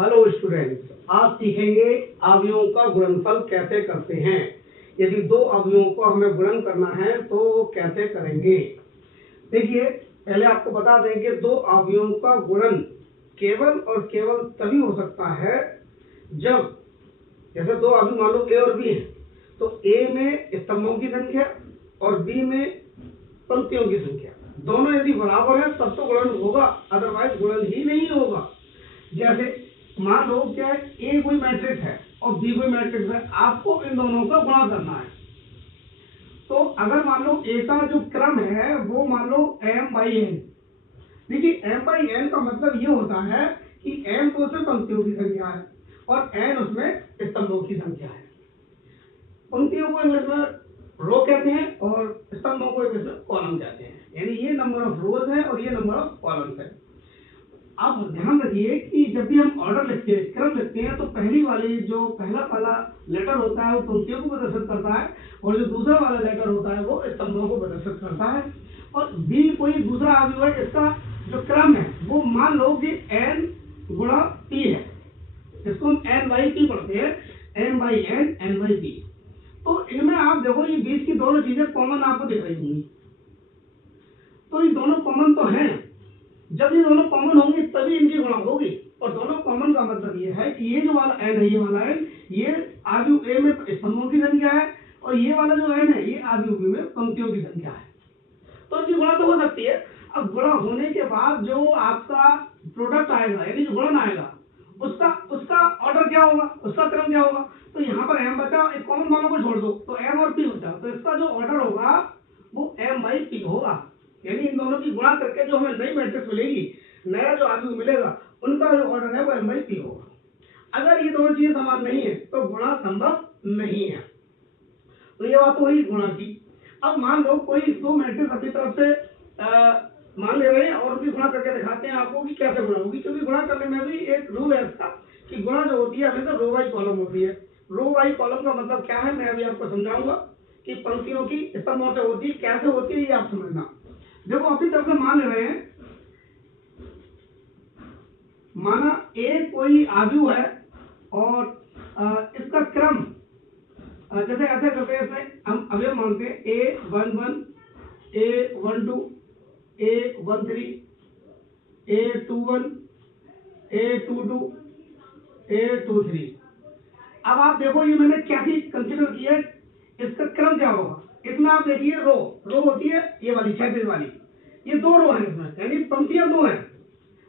Hello students, आज सीखेंगे अवयवों का गुणनफल कैसे करते हैं। यदि दो अवयवों को हमें गुणन करना है तो कैसे करेंगे। देखिए, पहले आपको बता दें कि दो अवयवों का गुणन केवल और केवल तभी हो सकता है जब, जैसे दो अवयव मान लो ए और बी है, तो ए में स्तंभों की संख्या और बी में पंक्तियों की संख्या दोनों यदि बराबर है तब तो गुणन होगा, अदरवाइज गुणन ही नहीं होगा। जैसे मान लो क्या है, ए कोई मैट्रिक्स है और बी कोई मैट्रिक्स है, आपको इन दोनों का गुणा करना है। तो अगर मान लो ए का जो क्रम है वो मान लो m/n। देखिए m/n का मतलब ये होता है कि m तो उसमें पंक्तियों की संख्या है और n उसमें स्तंभों की संख्या है। पंक्तियों को इंग्लिश में रो कहते हैं और स्तंभों को इंग्लिश में कॉलम कहते हैं। यानी ये नंबर ऑफ रोज है और ये नंबर ऑफ कॉलम्स है। अब ध्यान रखिए कि जब भी हम ऑर्डर लिखते हैं, क्रम लिखते हैं, तो पहली वाली जो पहला वाला लेटर होता है वो पंक्तियों को प्रदर्शित करता है और जो दूसरा वाला लेटर होता है वो स्तंभों को प्रदर्शित करता है। और बी कोई दूसरा अवयव है, इसका जो क्रम है वो मान लो कि n गुणा p है, इसको हम n/p पढ़ते हैं, m/n n/p। तो इनमें आप देखो ये बीच की दोनों चीजें कॉमन आपको दिख रही होंगी, तो ये दोनों कॉमन तो हैं। जब ये दोनों कॉमन होंगी तभी इनकी गुणा होगी। और दोनों कॉमन का मतलब ये है कि ये जो वाला n है, ये वाला n, ये आव्यूह a में स्तंभों की संख्या है और ये वाला जो n है ये आव्यूह b में पंक्तियों की संख्या है। तो इनकी गुणा तो हो सकती है। अब गुणा होने के बाद जो आपका प्रोडक्ट आएगा, यानी जो गुणन आएगा, उसका ऑर्डर क्या होगा, उसका क्रम क्या होगा। तो यहाँ पर m बचा, एक कॉमन मानों को छोड़ दो तो m और p बचा, तो इसका जो ऑर्डर होगा वो m/p होगा। यानी इन दोनों की गुणा करके जो हमें नई मैट्रिक्स मिलेगी, नया जो आव्यूह मिलेगा, उनका जो ऑर्डर है वो m/p होगा। अगर ये दोनों चीजें समान नहीं है तो गुणा संभव नहीं है। तो ये बात हुई गुणा की। अब मान लो कोई दो मैट्रिक्स अपनी तरफ से मान ले रहे हैं और उनकी गुणा करके दिखाते हैं आपको कि कैसे गुणा होगी, क्योंकि गुणा करने में भी एक रूल है इसका कि गुणा जो होती है हमेशा रो वाइज कॉलम होती है। रो वाइज कॉलम का मतलब क्या है मैं अभी आपको समझाऊंगा कि पंक्तियों की स्तंभों से होती है, कैसे होती है ये आप समझना। देखो अपनी तरफ से मान ले रहे हैं, माना ए कोई आव्यूह है और इसका क्रम जैसे ऐसे करते हैं, इसमें हम अवयव मानते हैं a11 a12 a13 a21 a22 a23। अब आप देखो ये मैंने क्या चीज कंसिडर की है, इसका क्रम क्या होगा। इसमें आप देखिए रो होती है ये वाली क्षैतिज वाली, ये दो रो है इसमें, यानी पंक्तियां दो हैं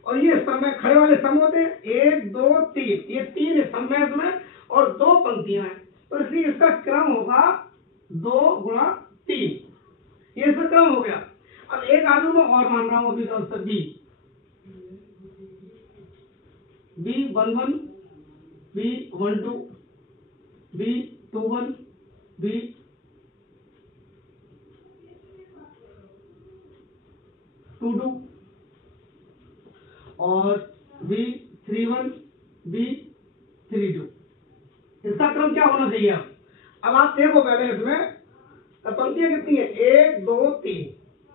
और ये स्तंभ है, खड़े वाले स्तंभ होते हैं 1 2 3, ये तीन स्तंभ है इसमें और दो पंक्तियां हैं, तो इसलिए इसका क्रम होगा 2 गुणा 3, ये इसका क्रम हो गया। अब एक आव्यूह में और मान रहा हूं अभी तरफ से b11 b12 b21 b22 और b31 b32। इसका क्रम क्या होना चाहिए। अब आप देखो पहले इसमें पंक्तियां कितनी है 1 2 3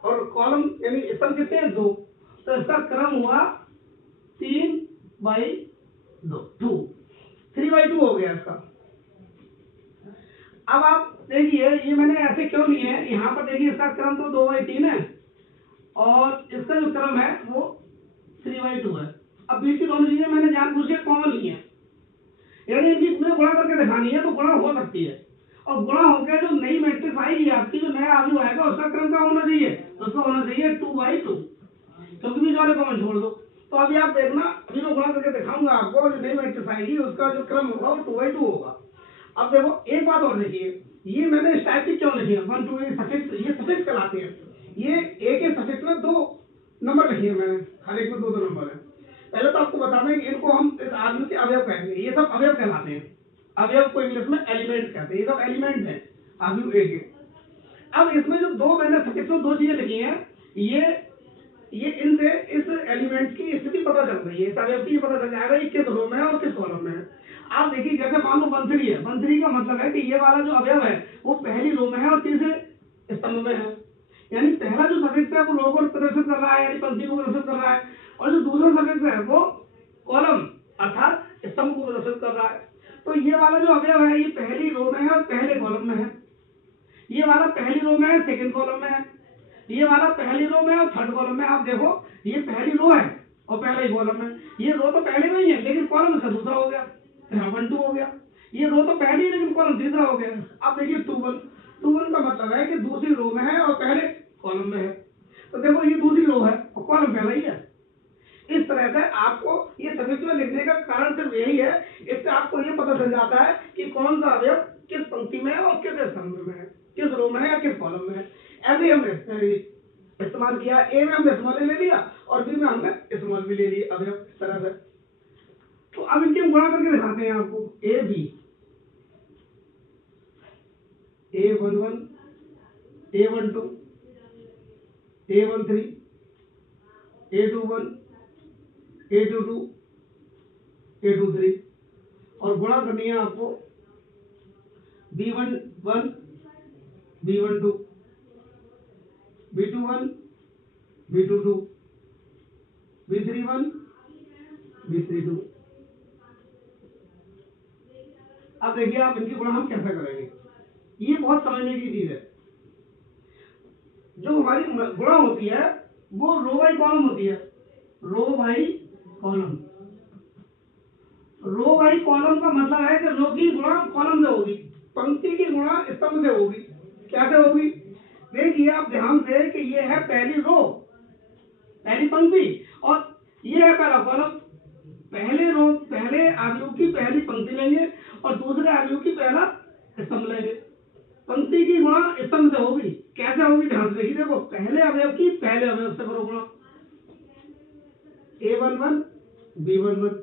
और कॉलम यानी स्तंभ कितने हैं 2, तो इसका क्रम हुआ 3/2 3/2 हो गया इसका। अब आप देखिए ये मैंने ऐसे क्यों लिए है, यहाँ पर देखिए इसका क्रम तो 2/3 है और इसका जो क्रम है वो 3/2 है। अब बीच की दोनों चीजें मैंने जानबूझ के कॉमन ली है, यानी इनकी गुणा करके दिखानी है तो गुणा हो सकती है। और गुणा होकर जो नई मैट्रिक्स आएगी आपकी, जो नया आव्यूह आएगा उसका क्रम क्या होना चाहिए, उसका होना चाहिए 2/2, क्योंकि बीच वाले कॉमन छोड़ दो। तो अभी आप देखना, अभी मैं गुणा करके दिखाऊंगा आपको, जो नई मैट्रिक्स आएगी उसका जो क्रम होगा वो 2/2 होगा। अब देखो एक बात और देखिए, ये मैंने स्टैटिक क्यों लिखी है 1 2 ये सफिक्स कहलाते हैं। ये एक के सफिक्स में 2 नंबर लिखे हैं मैंने, हर एक में 2 नंबर है। पहले तो आपको बता दें कि इनको हम इस आव्यूह के अवयव कहेंगे, ये सब अवयव कहलाते हैं। अवयव को इंग्लिश में एलिमेंट कहते हैं, ये सब एलिमेंट है आव्यूह ए के। अब इसमें जो दो मैंने सफिक्स में 2 चीजें लिखी हैं, ये इनसे इस एलिमेंट की स्थिति पता चल रही है, इस अवयव की पता चल जाएगा ये किस रो में है और किस कॉलम में है। आप देखिए जैसे मान लो 1 3 है, 1 3 का मतलब है कि ये वाला जो अवयव है वो पहली रो में है और तीसरे स्तंभ में है, यानी पहला जो सफिक्स है वो रो को प्रदर्शित कर रहा है, यानी पंक्ति को प्रदर्शित कर रहा है, और जो दूसरा सफिक्स है वो कॉलम अर्थात ये वाला जो अवयव है ये पहली रो में है और पहले कॉलम में है, ये वाला पहली रो में है सेकंड कॉलम में है, ये वाला पहली रो में और थर्ड कॉलम में। आप देखो ये पहली रो है और पहला ही कॉलम है, ये रो तो पहले में ही है लेकिन कॉलम इसका दूसरा हो गया, 1 2 हो गया। ये रो तो पहली है लेकिन कॉलम तीसरा हो गया। अब देखिए 2 1, 2 1 का मतलब है कि दूसरी रो में है और पहले कॉलम में है। तो देखो ये दूसरी रो है और कॉलम पहला ही है। इस तरह से आपको ये संयुक्त में लिखने का कारण सिर्फ यही है, इससे आपको ये पता चल जाता है कि कौन सा अवयव किस पंक्ति में है और किस स्तंभ में है, किस रो में है या किस कॉलम में है। ऐसे हमने इस्तेमाल किया, ए में हमने स्मॉल ले लिया और बी में हमने स्मॉल भी ले लिया अवयव, इस तरह से। तो अब इनके हम गुणा करके दिखाते हैं आपको। A B, A1 1, A1 2, A1 3, A2 1, A2 2, A2 3 और गुणा करनी है आपको B1 1, B1 2, B2 1, B2 2, B3 1, B3 2। अब देखिए आप इनकी गुणा हम कैसे करेंगे, ये बहुत समझने की चीज है। जो हमारी गुणा होती है वो रो बाई कॉलम होती है, row by column. Row by column का मतलब है कि रो की गुणा कॉलम से होगी, पंक्ति की गुणा स्तंभ से होगी। क्या से होगी? देखिए आप ध्यान से कि ये है पहली रो, पहली पंक्ति, और ये है पहला कॉलम। पहले रो पहले अवयव की पहली पंक्ति लेंगे और दूसरे अवयव की पहला स्तंभ लेंगे। पंक्ति की गुणा स्तंभ से होगी। कैसे होगी ध्यान से देखिए। देखो पहले अवयव की पहले अवयव से करो गुणा, A1 1, B1 1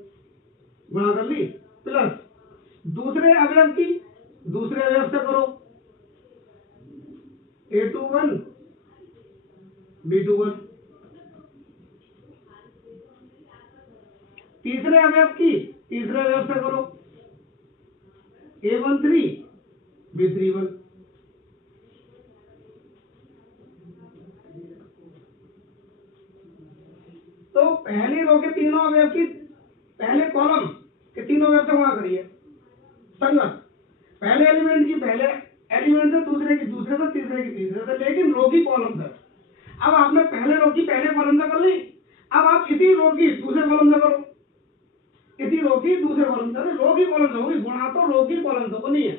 गुणा कर ली, प्लस दूसरे अवयव की दूसरे अवयव से करो, A2 1, B2 1। तीसरे अवयव की तीसरे अवयव से करो, A1 3, B3 1। तो पहली रो के तीनों अवयव की पहले कॉलम के तीनों अवयव से गुणा करिए संगत, पहले एलिमेंट की पहले एलिमेंट से, दूसरे की दूसरे से, तीसरे की तीसरे से, लेकिन रो की कॉलम से। अब आपने पहले रो की पहले कॉलम से कर ली, अब आप इसी रो की दूसरे कॉलम से करो, इसी रो की दूसरे कॉलम से। रो की कॉलम से होगी गुणा, तो रो की कॉलम से नहीं है।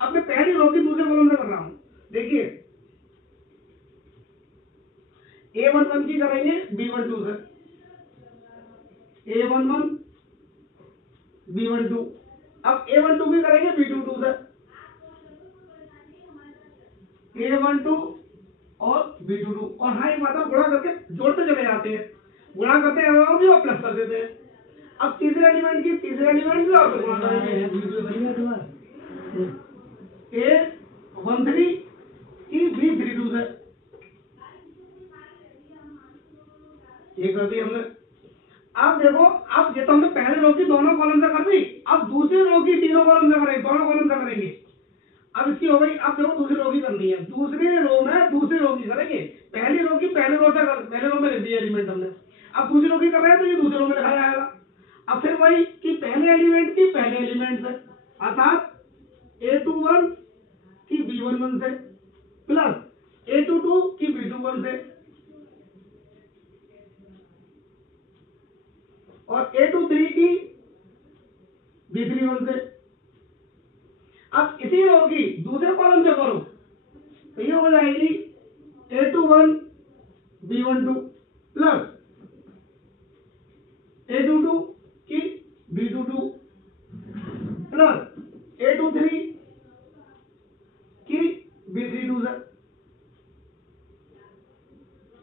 अब मैं पहली रो की दूसरे कॉलम से कर रहा हूं। देखिए A1 1 की करेंगे B1 2 से, A1 1, B1 2। अब A1 2 की करेंगे B2 2 से, A1 2 और B2 2। और हाँ एक बात हम गुणा करके जोड़ते चले जाते हैं, गुणा करते हैं और प्लस कर देते हैं। अब तीसरे एलिमेंट की तीसरे एलिमेंट में और गुणा करेंगे, A1 3 की B3 2 से, ये कर दी हमने। अब देखो अब ये तो हमने पहले रो की दोनों कॉलम से कर दी, अब दूसरी रो की तीनों कॉलम से करेंगे, दोनों कॉलम से करेंगे। अब इसकी हो गई। अब देखो दूसरी रो की करनी है, दूसरी रो में दूसरी रो की करेंगे। पहली रो की पहले रो से पहले रो में लिख दिया एलिमेंट हमने, अब दूसरी रो की कर रहे हैं तो ये दूसरी रो में लिखा जाएगा। अब फिर वही कि पहले एलिमेंट की पहले एलिमेंट से, अर्थात A2 1 की B1 1 से, प्लस A2 2 की B2 1 से, और A2 3 की B3 1 से। अब इसी रो की दूसरे कॉलम से करो तो ये हो जाएगी A2 1, B1 2 प्लस A2 2 की B2 2 प्लस A2 3 की B3 2 से।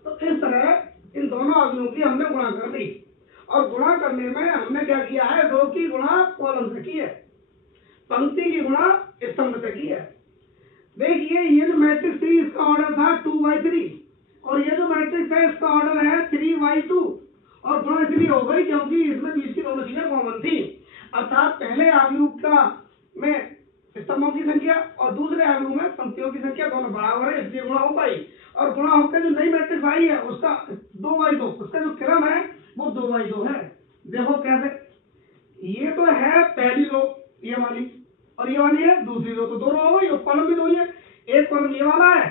तो इस तरह इन दोनों अवयवों की हमने गुणा कर दी, और गुणा करने में हमने क्या किया है, रो की गुणा कॉलम से की है, पंक्ति की गुणा स्तंभ से की है। देखिए ये जो मैट्रिक्स थी इसका ऑर्डर था 2/3 और ये जो मैट्रिक्स है इसका ऑर्डर है 3/2, और गुणा इसलिए हो गई क्योंकि इसमें बीच की दोनों चीजें कॉमन थी, अर्थात पहले अवयव का में स्तंभों की संख्या और दूसरे अवयव में पंक्तियों की संख्या दोनों बराबर है, इसलिए गुणा हो पाई। और गुणा होकर जो नई मैट्रिक्स आई है उसका 2/2, उसका जो क्रम है वो 2/2 है। देखो कैसे, ये तो है पहली रो, ये वाली, और ये वाली है दूसरी रो, तो दो रो हो गई, कॉलम भी दो ही है, एक कॉलम ये वाला है,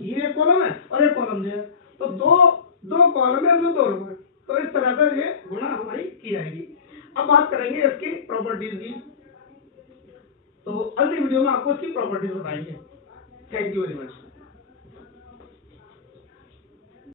ये एक कॉलम है और एक कॉलम ये है, तो दो कॉलम है और दो रो है, तो इस तरह से ये गुणा हमारी की जाएगी। अब बात करेंगे इसकी प्रॉपर्टीज की, तो अगली वीडियो में आपको इसकी प्रॉपर्टीज बताएंगे। Thank you very much.